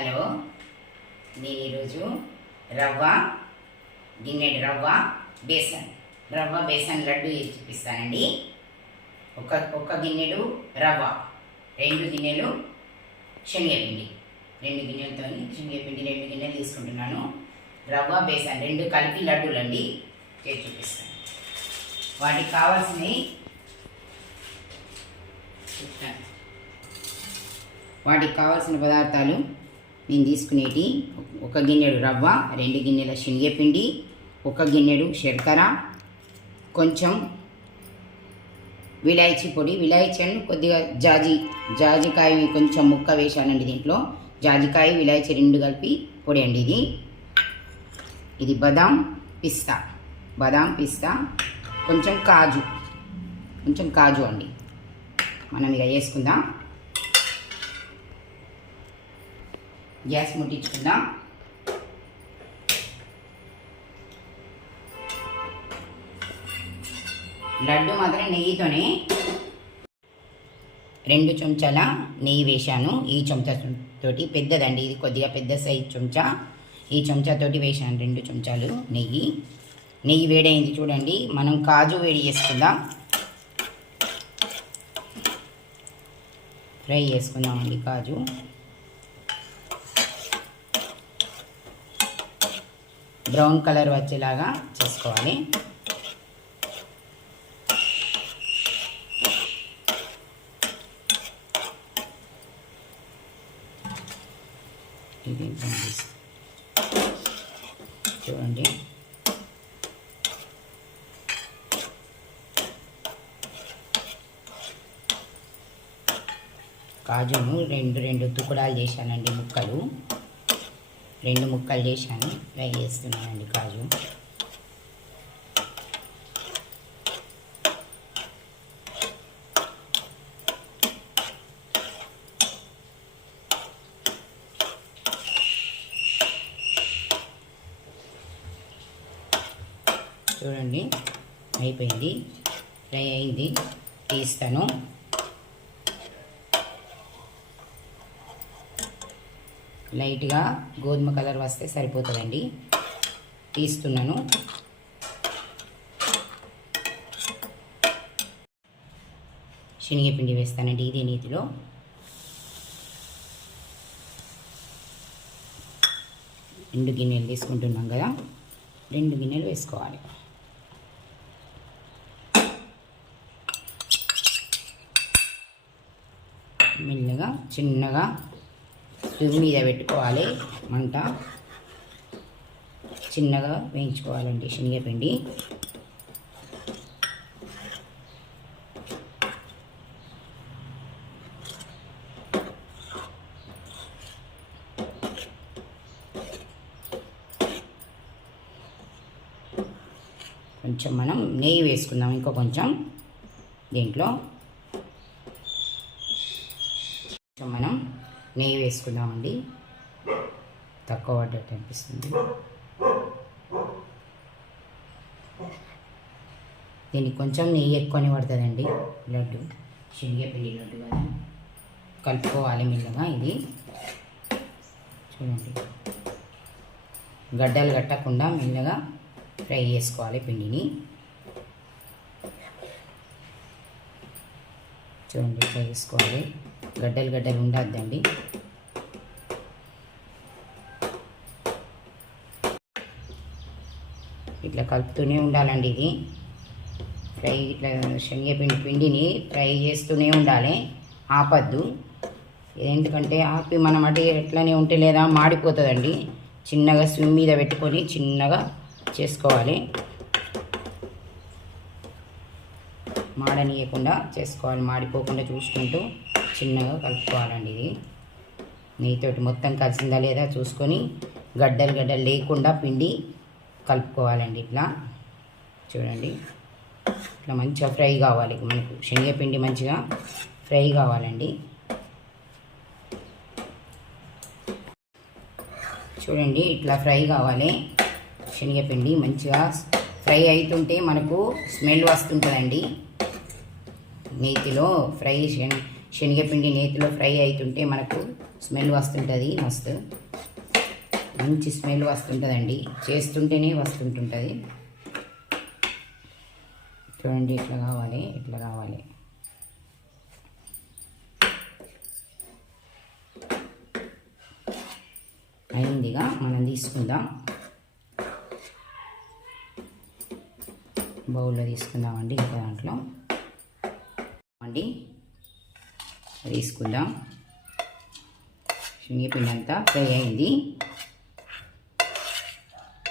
Hello, నేను ఈరోజు గిన్నెడు రవ్వ బేసన్ లడ్డు వేసి చూపిస్తానండి. ఒక గిన్నెడు రవ్వ, 2 గిన్నెలు శనగపిండి, 2 గిన్నెలతో శనగపిండి 2 గిన్నెలు తీసుకుంటున్నాను. రవ్వ బేసన్ 2 కలిపి లడ్డూలండి చేసి చూపిస్తాను. వాటికి కావాల్సినవి పదార్థాలు నేను తీసుకునేటి: 1 గిన్నెడు రవ్వ, 2 గిన్నెల శనగపిండి, 1 గిన్నెడు శర్కర, కొంచెం విలాయచీ పొడి, విలాయచీ అని కొద్దిగా జాజికాయ కొంచెం ముక్క వేసానండి. దీంట్లో జాజికాయ విలాయచీ 2 కలిపి పొడి అండి. ఇది బాదాం పిస్తా, కొంచెం కాజు అండి. మనం ఇక వేసుకుందాం. గ్యాస్ ముట్టించుకుందాం. లడ్డు మాత్రం నెయ్యితోనే 2 చెంచాల నెయ్యి వేశాను. ఈ చెంచాతోటి, పెద్దదండి ఇది, కొద్దిగా పెద్ద సైజ్ చెంచా, ఈ చెంచాతోటి వేశాను 2 చెంచాలు నెయ్యి వేడైంది చూడండి. మనం కాజు వేడి చేసుకుందాం, ఫ్రై చేసుకుందామండి. కాజు బ్రౌన్ కలర్ వచ్చేలాగా చేసుకోవాలి. ఇది చూడండి, కాజును 2 తుకుడాలు చేశానండి. 2 ముక్కలు చేశాను, ఫ్రై చేస్తున్నానండి కాజు. చూడండి, అయిపోయింది, ఫ్రై అయింది. తీస్తాను. లైట్గా గోధుమ కలర్ వస్తే సరిపోతుందండి. తీస్తున్నాను. శనగపిండి వేస్తానండి ఇదే నీతిలో. రెండు గిన్నెలు తీసుకుంటున్నాం కదా, 2 గిన్నెలు వేసుకోవాలి. మెల్లగా చిన్నగా స్టవ్ మీద పెట్టుకోవాలి. మంట చిన్నగా వేయించుకోవాలండి శనగపిండి. కొంచెం మనం నెయ్యి వేసుకుందాం, ఇంకో కొంచెం. దీంట్లో మనం నెయ్యి వేసుకుందామండి. తక్కువ పడ్డట్టు అనిపిస్తుంది. దీనికి కొంచెం నెయ్యి ఎక్కువనే పడుతుందండి. లడ్డు శనగపిండి లడ్డు కదా, కలుపుకోవాలి మెల్లగా. ఇది చూడండి, గడ్డలు కట్టకుండా మెల్లగా ఫ్రై చేసుకోవాలి పిండిని. చూడండి, ఫ్రై చేసుకోవాలి. గడ్డలు ఉండద్దండి. ఇట్లా కలుపుతూనే ఉండాలండి. ఇది ఫ్రై, ఇట్లా శనగపిండిని ఫ్రై చేస్తూనే ఉండాలి, ఆపద్దు. ఎందుకంటే ఆపి మనం అటు ఎట్లనే ఉంటే లేదా మాడిపోతుందండి. చిన్నగా స్విమ్ మీద పెట్టుకొని చిన్నగా చేసుకోవాలి, మాడనీయకుండా చేసుకోవాలి. మాడిపోకుండా చూసుకుంటూ చిన్నగా కలుపుకోవాలండి. ఇది నెయ్యితోటి మొత్తం కలిసిందా లేదా చూసుకొని గడ్డలు లేకుండా పిండి కలుపుకోవాలండి. ఇట్లా చూడండి, ఇట్లా మంచిగా ఫ్రై కావాలి. మనకు శనగపిండి మంచిగా ఫ్రై కావాలండి. చూడండి, ఇట్లా ఫ్రై కావాలి. శనగపిండి మంచిగా ఫ్రై అవుతుంటే మనకు స్మెల్ వస్తుంటుందండి. నేతిలో ఫ్రై శనగపిండి నేతిలో ఫ్రై అవుతుంటే మనకు స్మెల్ వస్తుంటుంది, మస్తు మంచి స్మెల్ వస్తుంటుందండి, చేస్తుంటేనే వస్తుంటుంటుంది. చూడండి ఇట్లా కావాలి, ఇట్లా కావాలి. అయిందిగా, మనం తీసుకుందాం, బౌల్లో తీసుకుందామండి. ఇంకా దాంట్లో అండి తీసుకుందాం. శనగపిండి అంతా ఫ్రై అయింది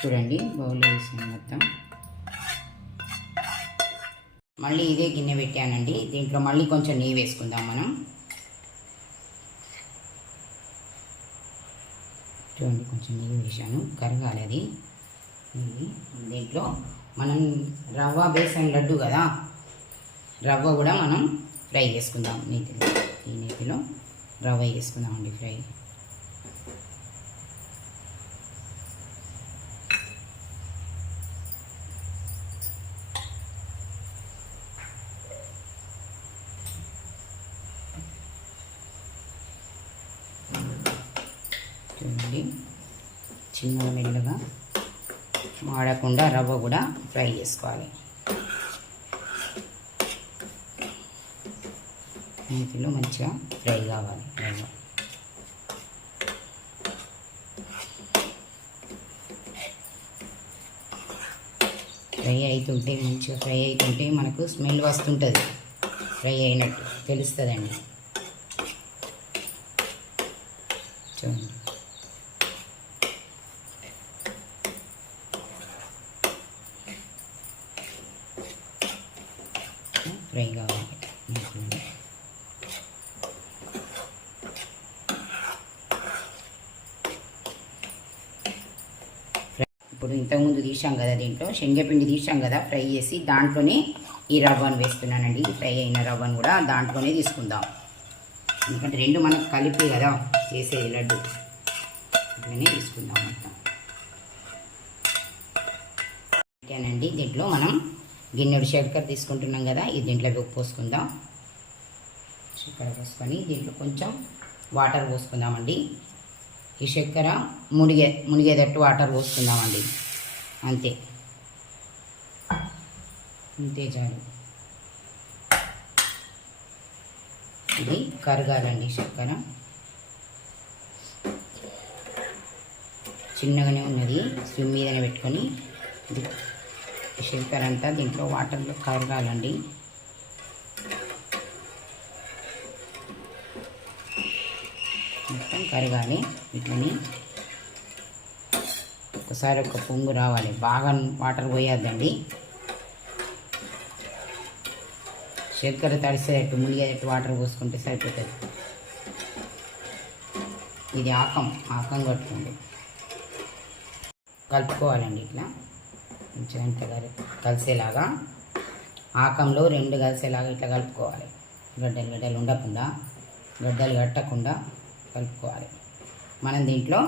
చూడండి, బౌల్లో వేసాను మొత్తం. మళ్ళీ ఇదే గిన్నె పెట్టానండి, దీంట్లో మళ్ళీ కొంచెం నెయ్యి వేసుకుందాం మనం. చూడండి కొంచెం నెయ్యి వేసాను, కరగాలి అది. దీంట్లో మనం రవ్వ బేసన్ లడ్డు కదా, రవ్వ కూడా మనం ఫ్రై చేసుకుందాం నేతిలో. ఈ నేతిలో రవ్వ వేసుకుందామండి ఫ్రై. చూడండి చిన్నగా మెల్లగా మాడకుండా రవ్వ కూడా ఫ్రై చేసుకోవాలి. నేతిలో మంచిగా ఫ్రై కావాలి రవ్వ. ఫ్రై అవుతుంటే, మంచిగా ఫ్రై అవుతుంటే మనకు స్మెల్ వస్తుంటుంది, ఫ్రై అయినట్టు తెలుస్తుందండి. చూడండి ఫ్రై కావాలి. ఇప్పుడు ఇంతకుముందు తీసాం కదా, దీంట్లో శనగపిండి తీసాం కదా ఫ్రై చేసి, దాంట్లోనే ఈ రవ్వను వేస్తున్నానండి. ఫ్రై అయిన రవ్వను కూడా దాంట్లోనే తీసుకుందాం, ఎందుకంటే రెండు మనకు కలిపి కదా చేసేది లడ్డు, అట్లనే తీసుకుందాం మొత్తం. ఓకేనండి, దీంట్లో మనం గిన్నెడు చక్కెర తీసుకుంటున్నాం కదా, ఇది దీంట్లో పోసుకుందాం. చక్కెర పోసుకొని దీంట్లో కొంచెం వాటర్ పోసుకుందామండి. ఈ చక్కెర మునిగేటట్టు వాటర్ పోసుకుందామండి, అంతే అంతే చాలు. ఇది కరగాలండి, చక్కెర చిన్నగానే ఉన్నది, స్విమ్ మీదనే పెట్టుకొని చక్కెర అంతా దీంట్లో వాటర్లో కరగాలండి. మొత్తం కరగాలి. ఇట్లని ఒకసారి ఒక పొంగు రావాలి, బాగా వాటర్ పోయొద్దండి. చక్కెర తడిసేటట్టు మునిగేటట్టు వాటర్ పోసుకుంటే సరిపోతుంది. ఇది ఆకం కట్టుకోండి, కలుపుకోవాలండి. ఇట్లా కొంచెం ఇంత కలిసేలాగా, ఆకంలో రెండు కలిసేలాగా ఇట్లా కలుపుకోవాలి. గడ్డలు ఉండకుండా, గడ్డలు కట్టకుండా కలుపుకోవాలి. మనం దీంట్లో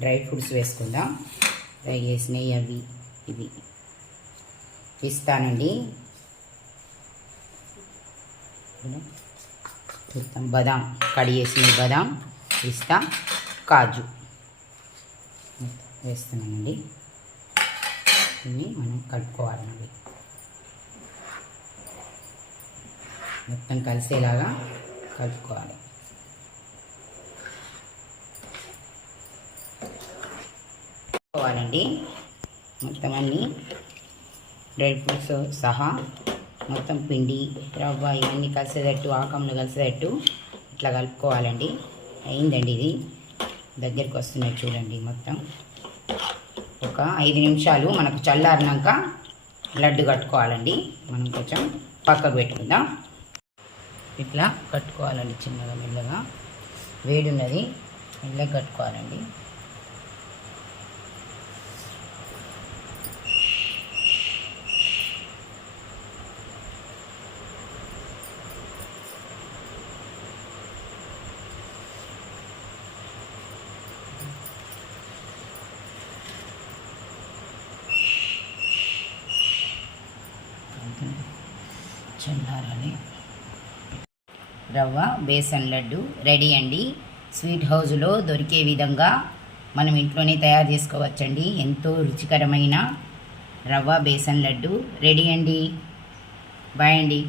డ్రై ఫ్రూట్స్ వేసుకుందాం. ఫ్రై చేసినవి అవి ఇవి ఇస్తానండి. మొత్తం బాదాం, కడిగేసిన బాదాం, పిస్తా, కాజు వేస్తున్నానండి. ఇవి మనం కలుపుకోవాలండి, మొత్తం కలిసేలాగా కలుపుకోవాలి. కలుపుకోవాలండి మొత్తం అన్నీ డ్రై ఫ్రూట్స్ సహా మొత్తం పిండి, రవ్వ ఇవన్నీ కలిసేటట్టు, ఆకంలో కలిసేటట్టు ఇట్లా కలుపుకోవాలండి. అయిందండి, ఇది దగ్గరికి వస్తున్నాయి చూడండి. మొత్తం ఒక 5 నిమిషాలు మనకు చల్లారినాక లడ్డు కట్టుకోవాలండి. మనం కొంచెం పక్కకు పెట్టుకుందాం. ఇట్లా కట్టుకోవాలండి, చిన్నగా మెల్లగా, వేడి ఉన్నది, మెల్లగా కట్టుకోవాలండి. చల్లారాలి. రవ్వ బేసన్ లడ్డు రెడీ అండి. స్వీట్ హౌస్లో దొరికే విధంగా మనం ఇంట్లోనే తయారు చేసుకోవచ్చండి. ఎంతో రుచికరమైన రవ్వ బేసన్ లడ్డు రెడీ అండి. బాయ్ అండి.